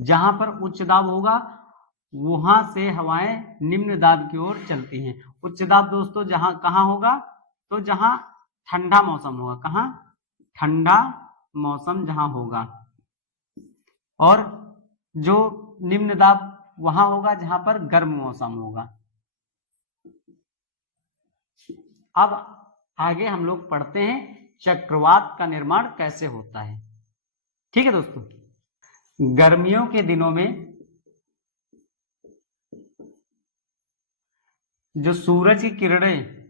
जहां पर उच्च दाब होगा वहां से हवाएं निम्न दाब की ओर चलती हैं। उच्च दाब दोस्तों जहां कहां होगा, तो जहां ठंडा मौसम होगा, कहां ठंडा मौसम जहां होगा, और जो निम्न दाब वहां होगा जहां पर गर्म मौसम होगा। अब आगे हम लोग पढ़ते हैं चक्रवात का निर्माण कैसे होता है। ठीक है दोस्तों, गर्मियों के दिनों में जो सूरज की किरणें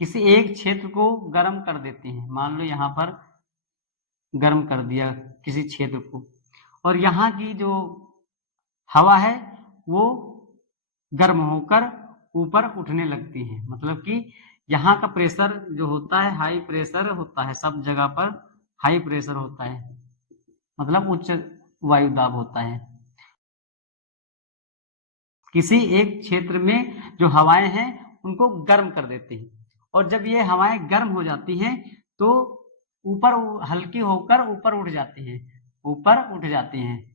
किसी एक क्षेत्र को गर्म कर देती हैं, मान लो यहां पर गर्म कर दिया किसी क्षेत्र को, और यहाँ की जो हवा है वो गर्म होकर ऊपर उठने लगती है। मतलब कि यहाँ का प्रेशर जो होता है हाई प्रेशर होता है, सब जगह पर हाई प्रेशर होता है, मतलब उच्च वायु दाब होता है। किसी एक क्षेत्र में जो हवाएं हैं उनको गर्म कर देते हैं, और जब ये हवाएं गर्म हो जाती हैं तो ऊपर हल्की होकर ऊपर उठ जाती हैं, ऊपर उठ जाती हैं।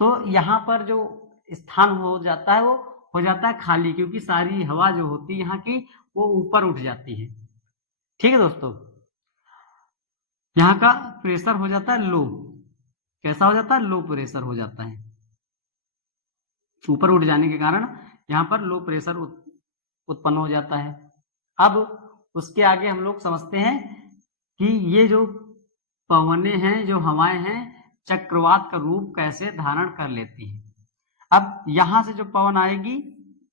तो यहाँ पर जो स्थान हो जाता है वो हो जाता है खाली, क्योंकि सारी हवा जो होती है यहाँ की वो ऊपर उठ जाती है। ठीक है दोस्तों, यहाँ का प्रेशर हो जाता है लो। कैसा हो जाता है? लो प्रेशर हो जाता है। ऊपर उठ जाने के कारण यहाँ पर लो प्रेशर उत्पन्न हो जाता है। अब उसके आगे हम लोग समझते हैं कि ये जो पवनें हैं, जो हवाएं हैं, चक्रवात का रूप कैसे धारण कर लेती है। अब यहां से जो पवन आएगी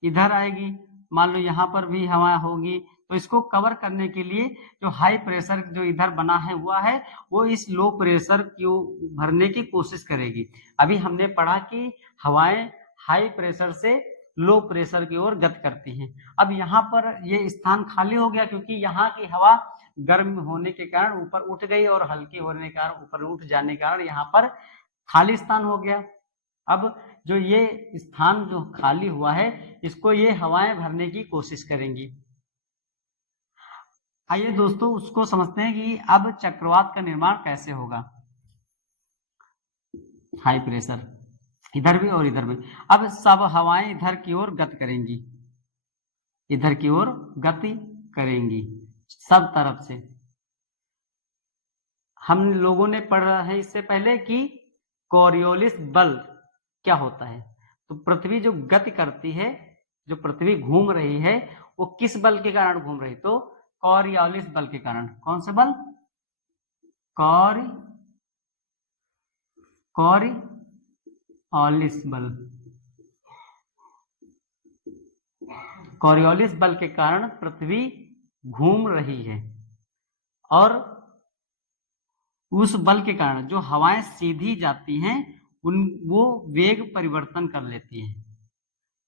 इधर आएगी, मान लो यहाँ पर भी हवा होगी, तो इसको कवर करने के लिए जो हाई प्रेशर जो इधर बना है हुआ है वो इस लो प्रेशर को भरने की कोशिश करेगी। अभी हमने पढ़ा कि हवाएं हाई प्रेशर से लो प्रेशर की ओर गति करती हैं। अब यहाँ पर ये स्थान खाली हो गया, क्योंकि यहाँ की हवा गर्म होने के कारण ऊपर उठ गई और हल्की होने के कारण ऊपर उठ जाने के कारण यहाँ पर खाली स्थान हो गया। अब जो ये स्थान जो खाली हुआ है इसको ये हवाएं भरने की कोशिश करेंगी। आइए दोस्तों उसको समझते हैं कि अब चक्रवात का निर्माण कैसे होगा। हाई प्रेशर इधर भी और इधर भी, अब सब हवाएं इधर की ओर गति करेंगी, इधर की ओर गति करेंगी सब तरफ से। हम लोगों ने पढ़ा है इससे पहले कि कोरियोलिस बल क्या होता है। तो पृथ्वी जो गति करती है, जो पृथ्वी घूम रही है वो किस बल के कारण घूम रही? तो कोरियोलिस बल के कारण। कौन से बल? कोरियोलिस बल। कोरियोलिस बल के कारण पृथ्वी घूम रही है, और उस बल के कारण जो हवाएं सीधी जाती हैं वो वेग परिवर्तन कर लेती हैं।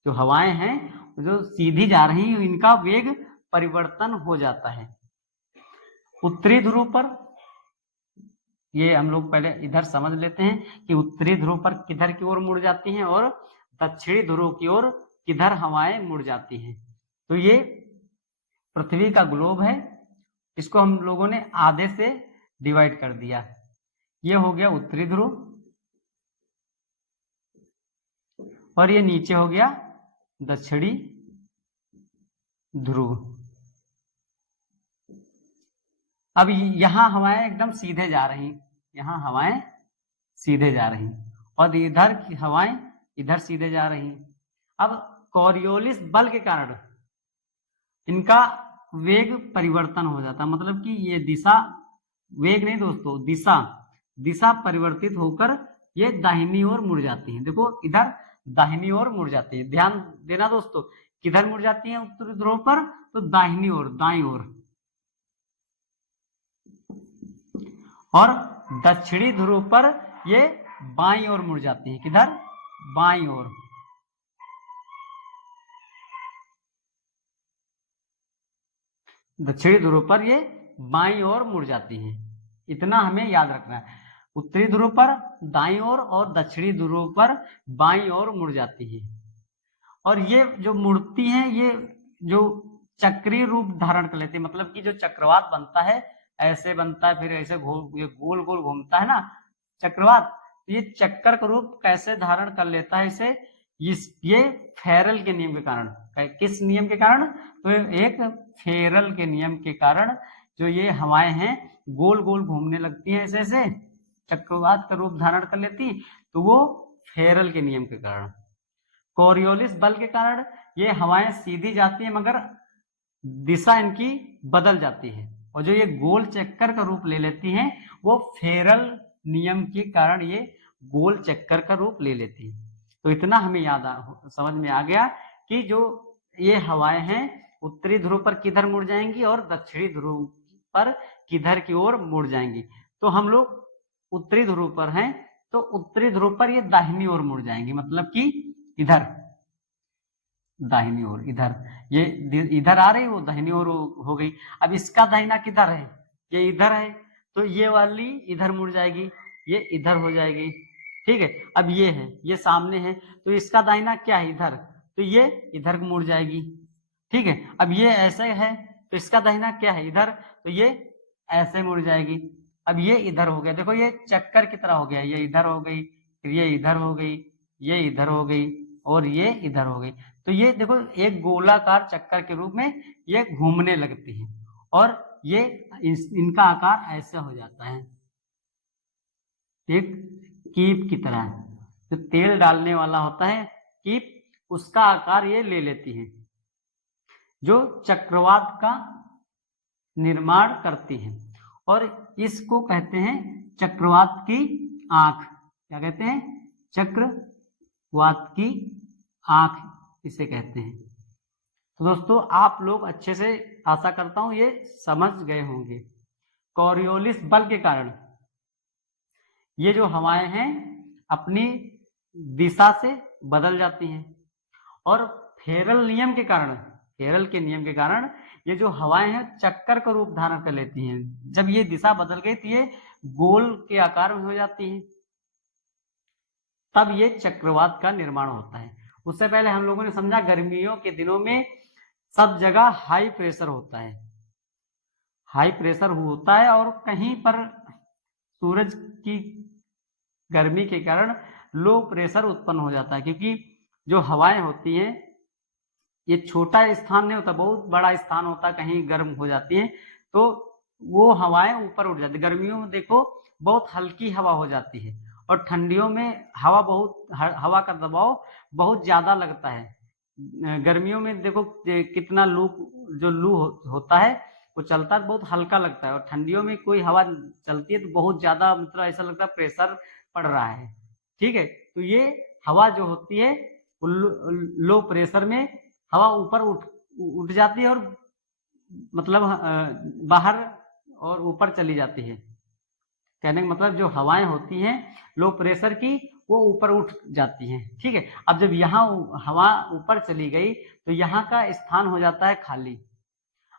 जो हवाएं हैं जो सीधी जा रही हैं इनका वेग परिवर्तन हो जाता है। उत्तरी ध्रुव पर, ये हम लोग पहले इधर समझ लेते हैं कि उत्तरी ध्रुव पर किधर की ओर मुड़ जाती हैं और दक्षिणी ध्रुव की ओर किधर हवाएं मुड़ जाती हैं। तो ये पृथ्वी का ग्लोब है, इसको हम लोगों ने आधे से डिवाइड कर दिया। ये हो गया उत्तरी ध्रुव और ये नीचे हो गया दक्षिणी ध्रुव। अब यहां हवाएं एकदम सीधे जा रही, यहां हवाएं सीधे जा रही और इधर की हवाएं इधर सीधे जा रही। अब कोरियोलिस बल के कारण इनका वेग परिवर्तन हो जाता, मतलब कि ये दिशा, वेग नहीं दोस्तों, दिशा परिवर्तित होकर ये दाहिनी ओर मुड़ जाती है। देखो इधर दाहिनी ओर मुड़ जाती है, ध्यान देना दोस्तों, किधर मुड़ जाती है उत्तरी ध्रुव पर? तो दाहिनी ओर, दाईं ओर। और दक्षिणी ध्रुव पर ये बाईं ओर मुड़ जाती है। किधर? बाईं ओर। दक्षिणी ध्रुव पर ये बाईं ओर मुड़ जाती है, इतना हमें याद रखना है। उत्तरी ध्रुव पर दाईं ओर और दक्षिणी ध्रुव पर बाईं ओर मुड़ जाती है। और ये जो मुड़ती हैं ये जो चक्रीय रूप धारण कर लेती है, मतलब कि जो चक्रवात बनता है ऐसे बनता है, फिर ऐसे ये गोल गोल घूमता है ना चक्रवात। ये चक्कर का रूप कैसे धारण कर लेता है इसे, ये फेरल के नियम के कारण। किस नियम के कारण, तो एक फेरल के नियम के कारण जो ये हवाएं हैं गोल गोल घूमने लगती हैं, ऐसे ऐसे चक्रवात का रूप धारण कर लेती, तो वो फेरल के नियम के कारण। कोरियोलिस बल के कारण ये हवाएं सीधी जाती हैं मगर दिशा इनकी बदल जाती है, और जो ये गोल चक्कर का रूप ले लेती हैं वो फेरल नियम के कारण ये गोल चक्कर का रूप ले लेती है। तो इतना हमें समझ में आ गया कि जो ये हवाएं हैं उत्तरी ध्रुव पर किधर मुड़ जाएंगी और दक्षिणी ध्रुव पर किधर की ओर मुड़ जाएंगी। तो हम लोग उत्तरी ध्रुव पर हैं, तो उत्तरी ध्रुव पर ये दाहिनी ओर मुड़ जाएंगी, मतलब कि इधर दाहिनी ओर, इधर ये इधर आ रही, वो दाहिनी ओर हो गई। अब इसका दाहिना किधर है, ये इधर है, तो ये वाली इधर मुड़ जाएगी, ये इधर हो जाएगी, ठीक है। अब ये है, ये सामने है, तो इसका दाहिना क्या है, इधर, तो ये इधर मुड़ जाएगी, ठीक है। अब ये ऐसे है, तो इसका दाहिना क्या है, इधर, तो ये ऐसे मुड़ जाएगी। अब ये इधर हो गया, देखो ये चक्कर की तरह हो गया, ये इधर हो गई, फिर ये इधर हो गई, ये इधर हो गई, और ये इधर हो गई। तो ये देखो एक गोलाकार चक्कर के रूप में ये घूमने लगती है, और ये इनका आकार ऐसा हो जाता है, एक कीप की तरह। जो तेल डालने वाला होता है कीप, उसका आकार ये ले लेती है, जो चक्रवात का निर्माण करती है, और इसको कहते हैं चक्रवात की आंख। क्या कहते हैं, चक्रवात की आंख इसे कहते हैं। तो दोस्तों आप लोग अच्छे से, आशा करता हूं ये समझ गए होंगे। कोरियोलिस बल के कारण ये जो हवाएं हैं अपनी दिशा से बदल जाती हैं, और फेरल नियम के कारण, फेरल के नियम के कारण ये जो हवाएं हैं चक्कर का रूप धारण कर लेती हैं। जब ये दिशा बदल गई तो ये गोल के आकार में हो जाती है, तब ये चक्रवात का निर्माण होता है। उससे पहले हम लोगों ने समझा गर्मियों के दिनों में सब जगह हाई प्रेशर होता है, हाई प्रेशर होता है, और कहीं पर सूरज की गर्मी के कारण लो प्रेशर उत्पन्न हो जाता है, क्योंकि जो हवाएं होती हैं ये छोटा स्थान नहीं होता, बहुत बड़ा स्थान होता है, कहीं गर्म हो जाती है तो वो हवाएं ऊपर उठ जाती है। गर्मियों में देखो बहुत हल्की हवा हो जाती है, और ठंडियों में हवा का दबाव बहुत ज्यादा लगता है। गर्मियों में देखो कितना लू होता है वो चलता है, बहुत हल्का लगता है, और ठंडियों में कोई हवा चलती है तो बहुत ज्यादा, मतलब ऐसा लगता है प्रेशर पड़ रहा है, ठीक है। तो ये हवा जो होती है लो प्रेशर में हवा ऊपर उठ जाती है, और मतलब बाहर और ऊपर चली जाती है। कहने का मतलब जो हवाएं होती हैं लो प्रेशर की वो ऊपर उठ जाती हैं, ठीक है। अब जब यहाँ हवा ऊपर चली गई तो यहाँ का स्थान हो जाता है खाली।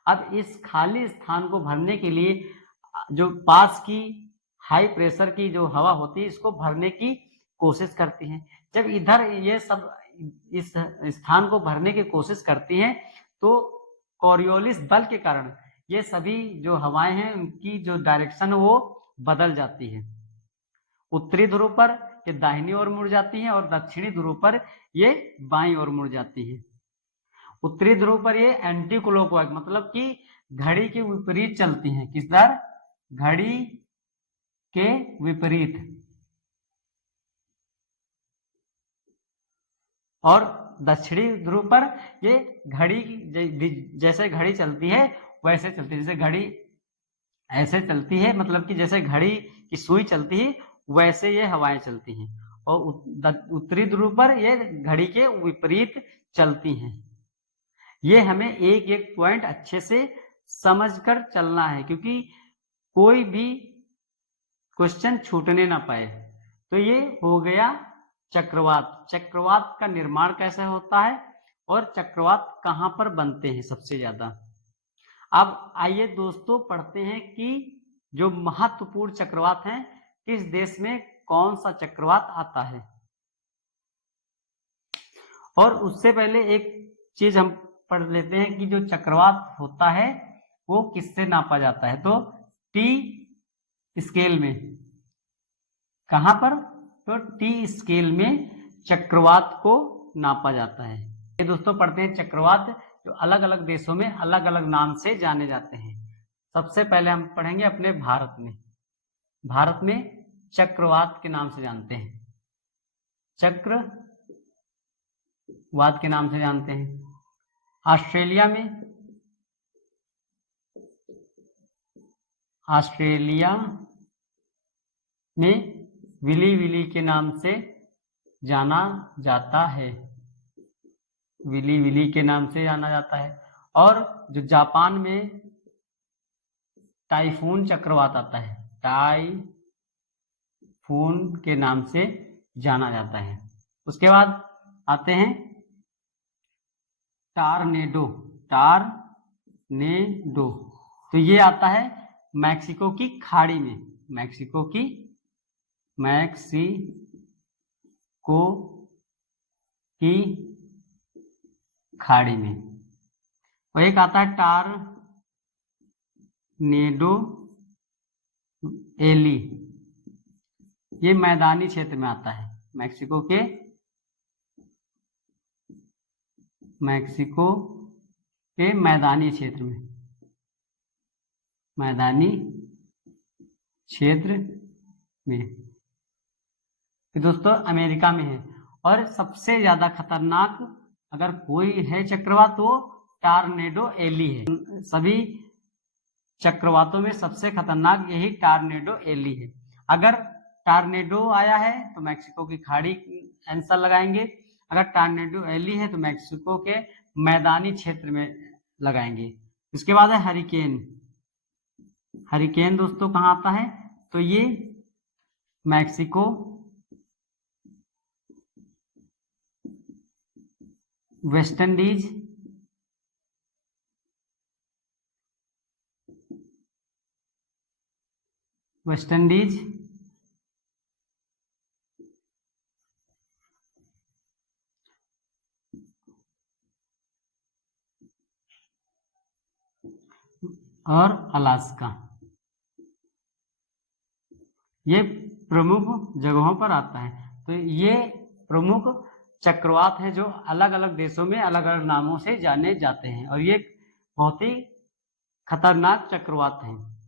अब इस खाली स्थान को भरने के लिए जो पास की हाई प्रेशर की जो हवा होती है इसको भरने की कोशिश करती है। जब इधर ये सब इस स्थान को भरने की कोशिश करती हैं तो कोरियोलिस बल के कारण ये सभी जो हवाएं हैं उनकी जो डायरेक्शन वो बदल जाती है। उत्तरी ध्रुव पर ये दाहिनी ओर मुड़ जाती है, और दक्षिणी ध्रुव पर ये बाईं ओर मुड़ जाती है। उत्तरी ध्रुव पर ये एंटी क्लॉकवाइज, मतलब कि घड़ी के विपरीत चलती हैं। किस तरह, घड़ी के विपरीत। और दक्षिणी ध्रुव पर ये घड़ी जैसे घड़ी चलती है वैसे चलती है, जैसे घड़ी ऐसे चलती है, मतलब कि जैसे घड़ी की सुई चलती है वैसे ये हवाएं चलती हैं। और उत्तरी ध्रुव पर ये घड़ी के विपरीत चलती हैं। ये हमें एक एक पॉइंट अच्छे से समझकर चलना है, क्योंकि कोई भी क्वेश्चन छूटने ना पाए। तो ये हो गया चक्रवात। चक्रवात का निर्माण कैसे होता है और चक्रवात कहां पर बनते हैं सबसे ज्यादा। अब आइए दोस्तों पढ़ते हैं कि जो महत्वपूर्ण चक्रवात हैं किस देश में कौन सा चक्रवात आता है। और उससे पहले एक चीज हम पढ़ लेते हैं कि जो चक्रवात होता है वो किससे नापा जाता है। तो टी स्केल में। कहां पर? तो टी स्केल में चक्रवात को नापा जाता है। ये दोस्तों पढ़ते हैं चक्रवात जो अलग अलग देशों में अलग अलग नाम से जाने जाते हैं। सबसे पहले हम पढ़ेंगे अपने भारत में। भारत में चक्रवात के नाम से जानते हैं, चक्रवात के नाम से जानते हैं। ऑस्ट्रेलिया में विली विली के नाम से जाना जाता है, विली विली के नाम से जाना जाता है। और जो जापान में टाइफून चक्रवात आता है, टाइफून के नाम से जाना जाता है। उसके बाद आते हैं टार्नेडो। तो ये आता है मैक्सिको की खाड़ी में, मैक्सिको की खाड़ी में। और एक आता है टार्नेडो एली, ये मैदानी क्षेत्र में आता है, मैक्सिको के मैदानी क्षेत्र में। तो दोस्तों अमेरिका में है। और सबसे ज्यादा खतरनाक अगर कोई है चक्रवात तो टार्नेडो एली है। सभी चक्रवातों में सबसे खतरनाक यही टार्नेडो एली है। अगर टार्नेडो आया है तो मैक्सिको की खाड़ी आंसर लगाएंगे, अगर टार्नेडो एली है तो मैक्सिको के मैदानी क्षेत्र में लगाएंगे। इसके बाद है हरिकेन। हरिकेन दोस्तों कहाँ आता है? तो ये मैक्सिको, वेस्ट इंडीज और अलास्का, ये प्रमुख जगहों पर आता है। तो ये प्रमुख चक्रवात है जो अलग अलग देशों में अलग अलग नामों से जाने जाते हैं और ये बहुत ही खतरनाक चक्रवात हैं।